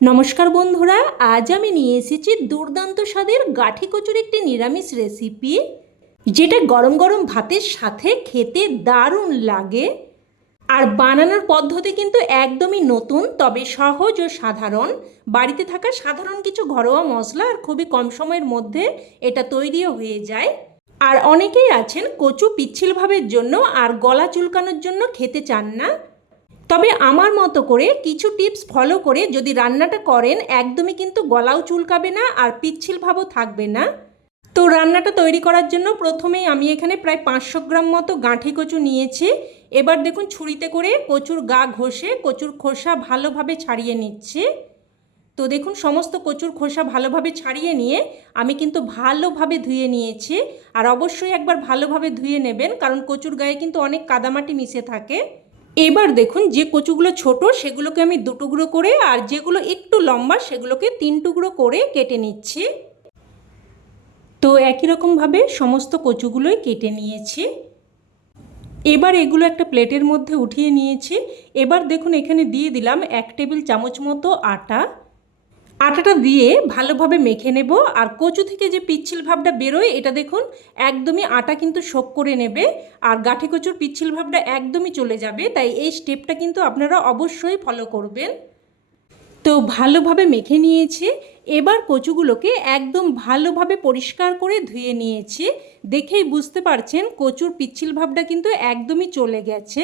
নমস্কার বন্ধুরা, আজ আমি নিয়ে এসেছি দুর্দান্ত স্বাদের গাঠি কচুর একটি নিরামিষ রেসিপি, যেটা গরম গরম ভাতের সাথে খেতে দারুণ লাগে। আর বানানোর পদ্ধতি কিন্তু একদমই নতুন, তবে সহজ ও সাধারণ। বাড়িতে থাকা সাধারণ কিছু ঘরোয়া মশলা আর খুবই কম সময়ের মধ্যে এটা তৈরিও হয়ে যায়। আর অনেকেই আছেন কচু পিচ্ছিল ভাবের জন্য আর গলা চুলকানোর জন্য খেতে চান না। তবে আমার মতো করে কিছু টিপস ফলো করে যদি রান্নাটা করেন, একদমই কিন্তু গলাও চুলকাবে না আর পিচ্ছিল ভাবও থাকবে না। তো রান্নাটা তৈরি করার জন্য প্রথমেই আমি এখানে প্রায় 500 গ্রাম মতো গাঁঠি কচু নিয়েছি। এবার দেখুন ছুরিতে করে কচুর গা ঘষে কচুর খোসা ভালোভাবে ছাড়িয়ে নিচ্ছি। তো দেখুন সমস্ত কচুর খোসা ভালোভাবে ছাড়িয়ে নিয়ে আমি কিন্তু ভালোভাবে ধুয়ে নিয়েছি। আর অবশ্যই একবার ভালোভাবে ধুয়ে নেবেন, কারণ কচুর গায়ে কিন্তু অনেক কাদামাটি মিশে থাকে। এবার দেখুন যে কচুগুলো ছোট সেগুলোকে আমি 2 টুকরো করে, আর যেগুলো একটু লম্বা সেগুলোকে 3 টুকরো করে কেটে নিচ্ছি। তো একই রকমভাবে সমস্ত কচুগুলোই কেটে নিয়েছি। এবার এগুলো একটা প্লেটের মধ্যে উঠিয়ে নিয়েছি। এবার দেখুন এখানে দিয়ে দিলাম 1 টেবিল চামচ মতো আটা। আটাটা দিয়ে ভালোভাবে মেখে নেব। আর কচু থেকে যে পিচ্ছিল ভাবটা বেরোয়, এটা দেখুন একদমই আটা কিন্তু শোক করে নেবে, আর গাঁঠি কচুর পিচ্ছিল ভাবটা একদমই চলে যাবে। তাই এই স্টেপটা কিন্তু আপনারা অবশ্যই ফলো করবেন। তো ভালোভাবে মেখে নিয়েছি। এবার কচুগুলোকে একদম ভালোভাবে পরিষ্কার করে ধুয়ে নিয়েছি। দেখেই বুঝতে পারছেন কচুর পিচ্ছিল ভাবটা কিন্তু একদমই চলে গেছে।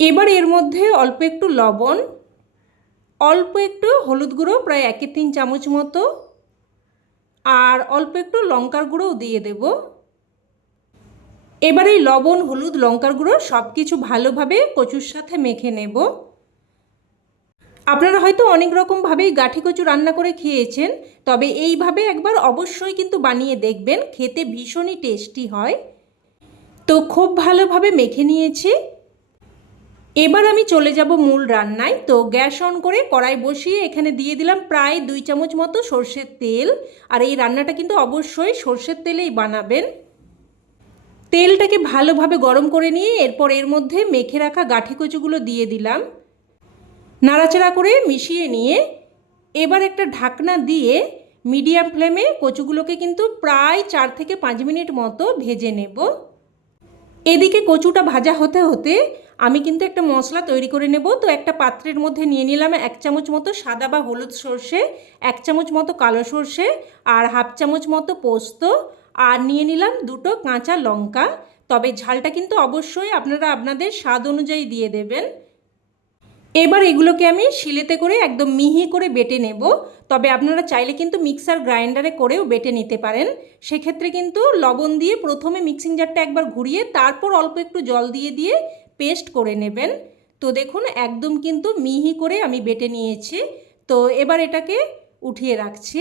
এবার এর মধ্যে অল্প একটু লবণ, অল্প একটু হলুদ গুঁড়ো প্রায় 1-3 চামচ মতো, আর অল্প একটু লঙ্কার গুঁড়োও দিয়ে দেব। এবার এই লবণ, হলুদ, লঙ্কার গুঁড়ো সব কিছু ভালোভাবে কচুর সাথে মেখে নেব। আপনারা হয়তো অনেক রকমভাবেই গাঁঠি কচু রান্না করে খেয়েছেন, তবে এইভাবে একবার অবশ্যই কিন্তু বানিয়ে দেখবেন, খেতে ভীষণই টেস্টি হয়। তো খুব ভালোভাবে মেখে নিয়েছি। এবার আমি চলে যাব মূল রান্নায়। তো গ্যাস অন করে কড়াই বসিয়ে এখানে দিয়ে দিলাম প্রায় 2 চামচ মতো সর্ষের তেল। আর এই রান্নাটা কিন্তু অবশ্যই সর্ষের তেলেই বানাবেন। তেলটাকে ভালোভাবে গরম করে নিয়ে এরপর এর মধ্যে মেখে রাখা গাঁঠি কচুগুলো দিয়ে দিলাম। নাড়াচাড়া করে মিশিয়ে নিয়ে এবার একটা ঢাকনা দিয়ে মিডিয়াম ফ্লেমে কচুগুলোকে কিন্তু প্রায় 4 থেকে 5 মিনিট মতো ভেজে নেব। এদিকে কচুটা ভাজা হতে হতে আমি কিন্তু একটা মশলা তৈরি করে নেব। তো একটা পাত্রের মধ্যে নিয়ে নিলাম 1 চামচ মতো সাদা বা হলুদ সর্ষে, 1 চামচ মতো কালো সর্ষে, আর 1/2 চামচ মতো পোস্ত, আর নিয়ে নিলাম 2টো কাঁচা লঙ্কা। তবে ঝালটা কিন্তু অবশ্যই আপনারা আপনাদের স্বাদ অনুযায়ী দিয়ে দেবেন। এবার এগুলোকে আমি শিলেতে করে একদম মিহি করে বেটে নেব। তবে আপনারা চাইলে কিন্তু মিক্সার গ্রাইন্ডারে করেও বেটে নিতে পারেন। সেক্ষেত্রে কিন্তু লবণ দিয়ে প্রথমে মিক্সিং জারটা একবার ঘুরিয়ে তারপর অল্প একটু জল দিয়ে দিয়ে পেস্ট করে নেবেন। তো দেখুন একদম কিন্তু মিহি করে আমি বেটে নিয়েছি। তো এবার এটাকে উঠিয়ে রাখছি।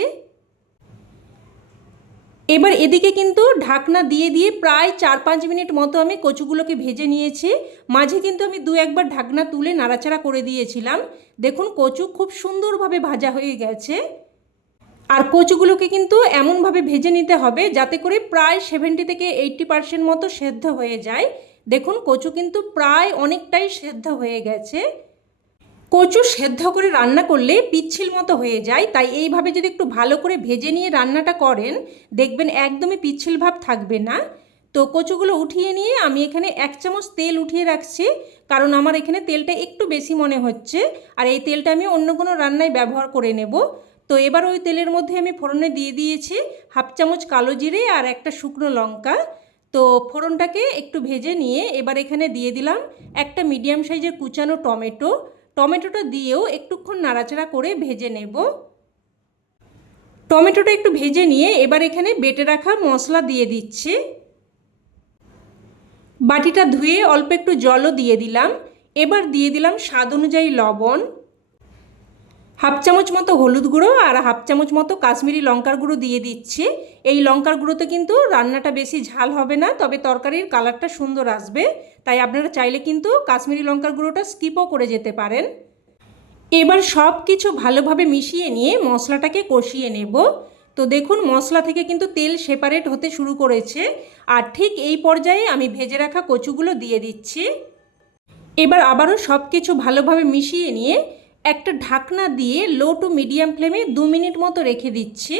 এবার এদিকে কিন্তু ঢাকনা দিয়ে দিয়ে প্রায় 4-5 মিনিট মতো আমি কচুগুলোকে ভেজে নিয়েছি। মাঝে কিন্তু আমি 2-1 বার ঢাকনা তুলে নাড়াচাড়া করে দিয়েছিলাম। দেখুন কচু খুব সুন্দরভাবে ভাজা হয়ে গেছে। আর কচুগুলোকে কিন্তু এমনভাবে ভেজে নিতে হবে যাতে করে প্রায় 70 থেকে 80% মতো সেদ্ধ হয়ে যায়। দেখুন কচু কিন্তু প্রায় অনেকটাই সেদ্ধ হয়ে গেছে। কচু সেদ্ধ করে রান্না করলে পিচ্ছিল মতো হয়ে যায়, তাই এইভাবে যদি একটু ভালো করে ভেজে নিয়ে রান্নাটা করেন, দেখবেন একদমই পিচ্ছিল ভাব থাকবে না। তো কচুগুলো উঠিয়ে নিয়ে আমি এখানে 1 চামচ তেল উঠিয়ে রাখছি, কারণ আমার এখানে তেলটা একটু বেশি মনে হচ্ছে। আর এই তেলটা আমি অন্য কোনো রান্নায় ব্যবহার করে নেব। তো এবার ওই তেলের মধ্যে আমি ফোড়নে দিয়ে দিয়েছি 1/2 চামচ কালো জিরে আর একটা শুকনো লঙ্কা। তো ফোড়নটাকে একটু ভেজে নিয়ে এবার এখানে দিয়ে দিলাম একটা মিডিয়াম সাইজের কুচানো টমেটো। টমেটোটা দিয়েও একটুক্ষণ নাড়াচাড়া করে ভেজে নেব। টমেটোটা একটু ভেজে নিয়ে এবার এখানে বেটে রাখা মশলা দিয়ে দিচ্ছি। বাটিটা ধুয়ে অল্প একটু জলও দিয়ে দিলাম। এবার দিয়ে দিলাম স্বাদ অনুযায়ী লবণ, 1/2 চামচ মতো হলুদ গুঁড়ো, আর 1/2 চামচ মতো কাশ্মীরি লঙ্কার গুঁড়ো দিয়ে দিচ্ছি। এই লঙ্কার গুঁড়োতে কিন্তু রান্নাটা বেশি ঝাল হবে না, তবে তরকারির কালারটা সুন্দর আসবে। তাই আপনারা চাইলে কিন্তু কাশ্মীরি লঙ্কার গুঁড়োটা স্কিপও করে যেতে পারেন। এবার সব কিছু ভালোভাবে মিশিয়ে নিয়ে মশলাটাকে কষিয়ে নেব। তো দেখুন মশলা থেকে কিন্তু তেল সেপারেট হতে শুরু করেছে। আর ঠিক এই পর্যায়ে আমি ভেজে রাখা কচুগুলো দিয়ে দিচ্ছি। এবার আবারও সব কিছু ভালোভাবে মিশিয়ে নিয়ে একটা ঢাকনা দিয়ে লো টু মিডিয়াম ফ্লেমে 2 মিনিট মতো রেখে দিচ্ছি।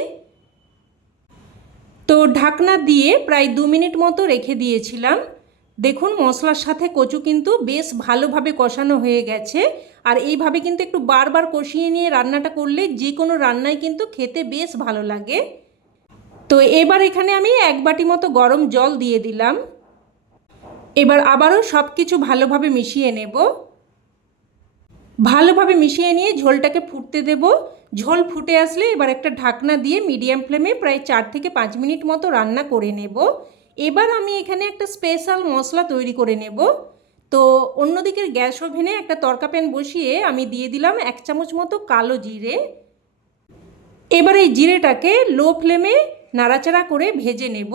তো ঢাকনা দিয়ে প্রায় 2 মিনিট মতো রেখে দিয়েছিলাম। দেখুন মশলার সাথে কচু কিন্তু বেশ ভালোভাবে কষানো হয়ে গেছে। আর এইভাবে কিন্তু একটু বারবার কষিয়ে নিয়ে রান্নাটা করলে যে কোনো রান্নাই কিন্তু খেতে বেশ ভালো লাগে। তো এবার এখানে আমি 1 বাটি মতো গরম জল দিয়ে দিলাম। এবার আবারও সব কিছু ভালোভাবে মিশিয়ে নেব। ভালোভাবে মিশিয়ে নিয়ে ঝোলটাকে ফুটতে দেব। ঝোল ফুটে আসলে এবার একটা ঢাকনা দিয়ে মিডিয়াম ফ্লেমে প্রায় 4 থেকে 5 মিনিট মতো রান্না করে নেব। এবার আমি এখানে একটা স্পেশাল মশলা তৈরি করে নেব। তো অন্যদিকের গ্যাস ওভেনে একটা তড়কা প্যান বসিয়ে আমি দিয়ে দিলাম 1 চামচ মতো কালো জিরে। এবার এই জিরেটাকে লো ফ্লেমে নাড়াচাড়া করে ভেজে নেব।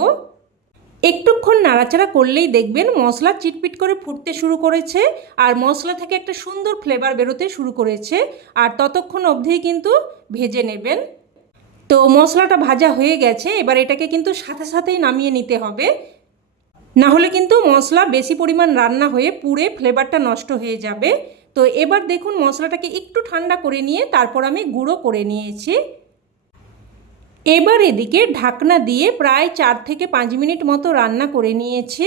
একটুক্ষণ নাড়াচাড়া করলেই দেখবেন মশলা চিটপিট করে ফুটতে শুরু করেছে আর মশলা থেকে একটা সুন্দর ফ্লেভার বেরোতে শুরু করেছে। আর ততক্ষণ অবধিই কিন্তু ভেজে নেবেন। তো মশলাটা ভাজা হয়ে গেছে, এবার এটাকে কিন্তু সাথে সাথেই নামিয়ে নিতে হবে, না হলে কিন্তু মশলা বেশি পরিমাণ রান্না হয়ে পুড়ে ফ্লেভারটা নষ্ট হয়ে যাবে। তো এবার দেখুন মশলাটাকে একটু ঠান্ডা করে নিয়ে তারপর আমি গুঁড়ো করে নিয়েছি। এবার এদিকে ঢাকনা দিয়ে প্রায় 4 থেকে 5 মিনিট মতো রান্না করে নিয়েছি।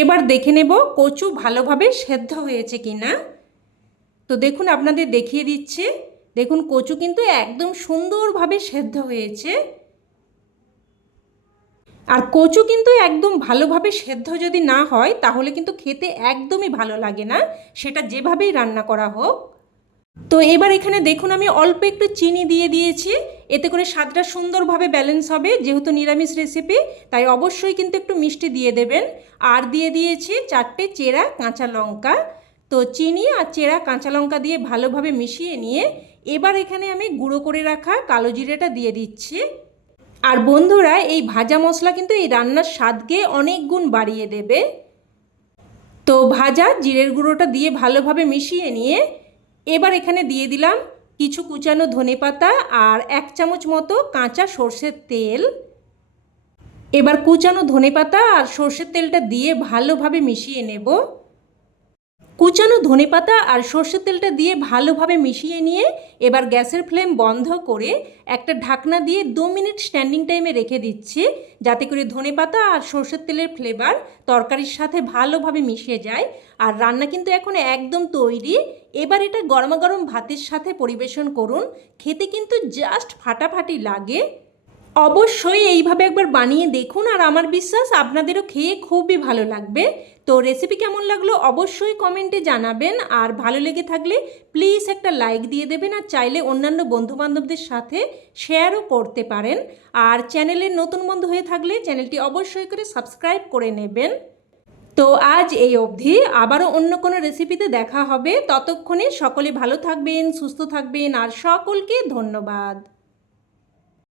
এবার দেখে নেব কচু ভালোভাবে সেদ্ধ হয়েছে কিনা। তো দেখুন আপনাদের দেখিয়ে দিচ্ছি, দেখুন কচু কিন্তু একদম সুন্দরভাবে সেদ্ধ হয়েছে। আর কচু কিন্তু একদম ভালোভাবে সেদ্ধ যদি না হয় তাহলে কিন্তু খেতে একদমই ভালো লাগে না, সেটা যেভাবেই রান্না করা হোক। তো এবার এখানে দেখুন আমি অল্প একটু চিনি দিয়ে দিয়েছি, এতে করে স্বাদটা সুন্দরভাবে ব্যালেন্স হবে। যেহেতু নিরামিষ রেসিপি তাই অবশ্যই কিন্তু একটু মিষ্টি দিয়ে দেবেন। আর দিয়ে দিয়েছি 4টে চেরা কাঁচা লঙ্কা। তো চিনি আর চেরা কাঁচা লঙ্কা দিয়ে ভালোভাবে মিশিয়ে নিয়ে এবার এখানে আমি গুঁড়ো করে রাখা কালো জিরেটা দিয়ে দিচ্ছি। আর বন্ধুরা এই ভাজা মশলা কিন্তু এই রান্নার স্বাদকে অনেক গুণ বাড়িয়ে দেবে। তো ভাজা জিরের গুঁড়োটা দিয়ে ভালোভাবে মিশিয়ে নিয়ে এবার এখানে দিয়ে দিলাম কিছু কুচানো ধনেপাতা আর 1 চামচ মতো কাঁচা সর্ষের তেল। এবার কুচানো ধনেপাতা আর সর্ষের তেলটা দিয়ে ভালোভাবে মিশিয়ে নেব। কুচানো ধনেপাতা আর সর্ষের তেলটা দিয়ে ভালোভাবে মিশিয়ে নিয়ে এবার গ্যাসের ফ্লেম বন্ধ করে একটা ঢাকনা দিয়ে 2 মিনিট স্ট্যান্ডিং টাইমে রেখে দিচ্ছি, যাতে করে ধনেপাতা আর সর্ষের তেলের ফ্লেভার তরকারির সাথে ভালোভাবে মিশে যায়। আর রান্না কিন্তু এখন একদম তৈরি। এবার এটা গরমা গরম ভাতের সাথে পরিবেশন করুন, খেতে কিন্তু জাস্ট ফাটাফাটি লাগে। অবশ্যই এইভাবে একবার বানিয়ে দেখুন, আর আমার বিশ্বাস আপনাদেরও খেয়ে খুবই ভালো লাগবে। তো রেসিপি কেমন লাগলো অবশ্যই কমেন্টে জানাবেন, আর ভালো লেগে থাকলে প্লিজ একটা লাইক দিয়ে দেবেন, আর চাইলে অন্যান্য বন্ধুবান্ধবদের সাথে শেয়ারও করতে পারেন। আর চ্যানেলের নতুন বন্ধু হয়ে থাকলে চ্যানেলটি অবশ্যই করে সাবস্ক্রাইব করে নেবেন। তো আজ এই অবধি, আবারও অন্য কোনো রেসিপিতে দেখা হবে। ততক্ষণে সকলে ভালো থাকবেন, সুস্থ থাকবেন, আর সকলকে ধন্যবাদ।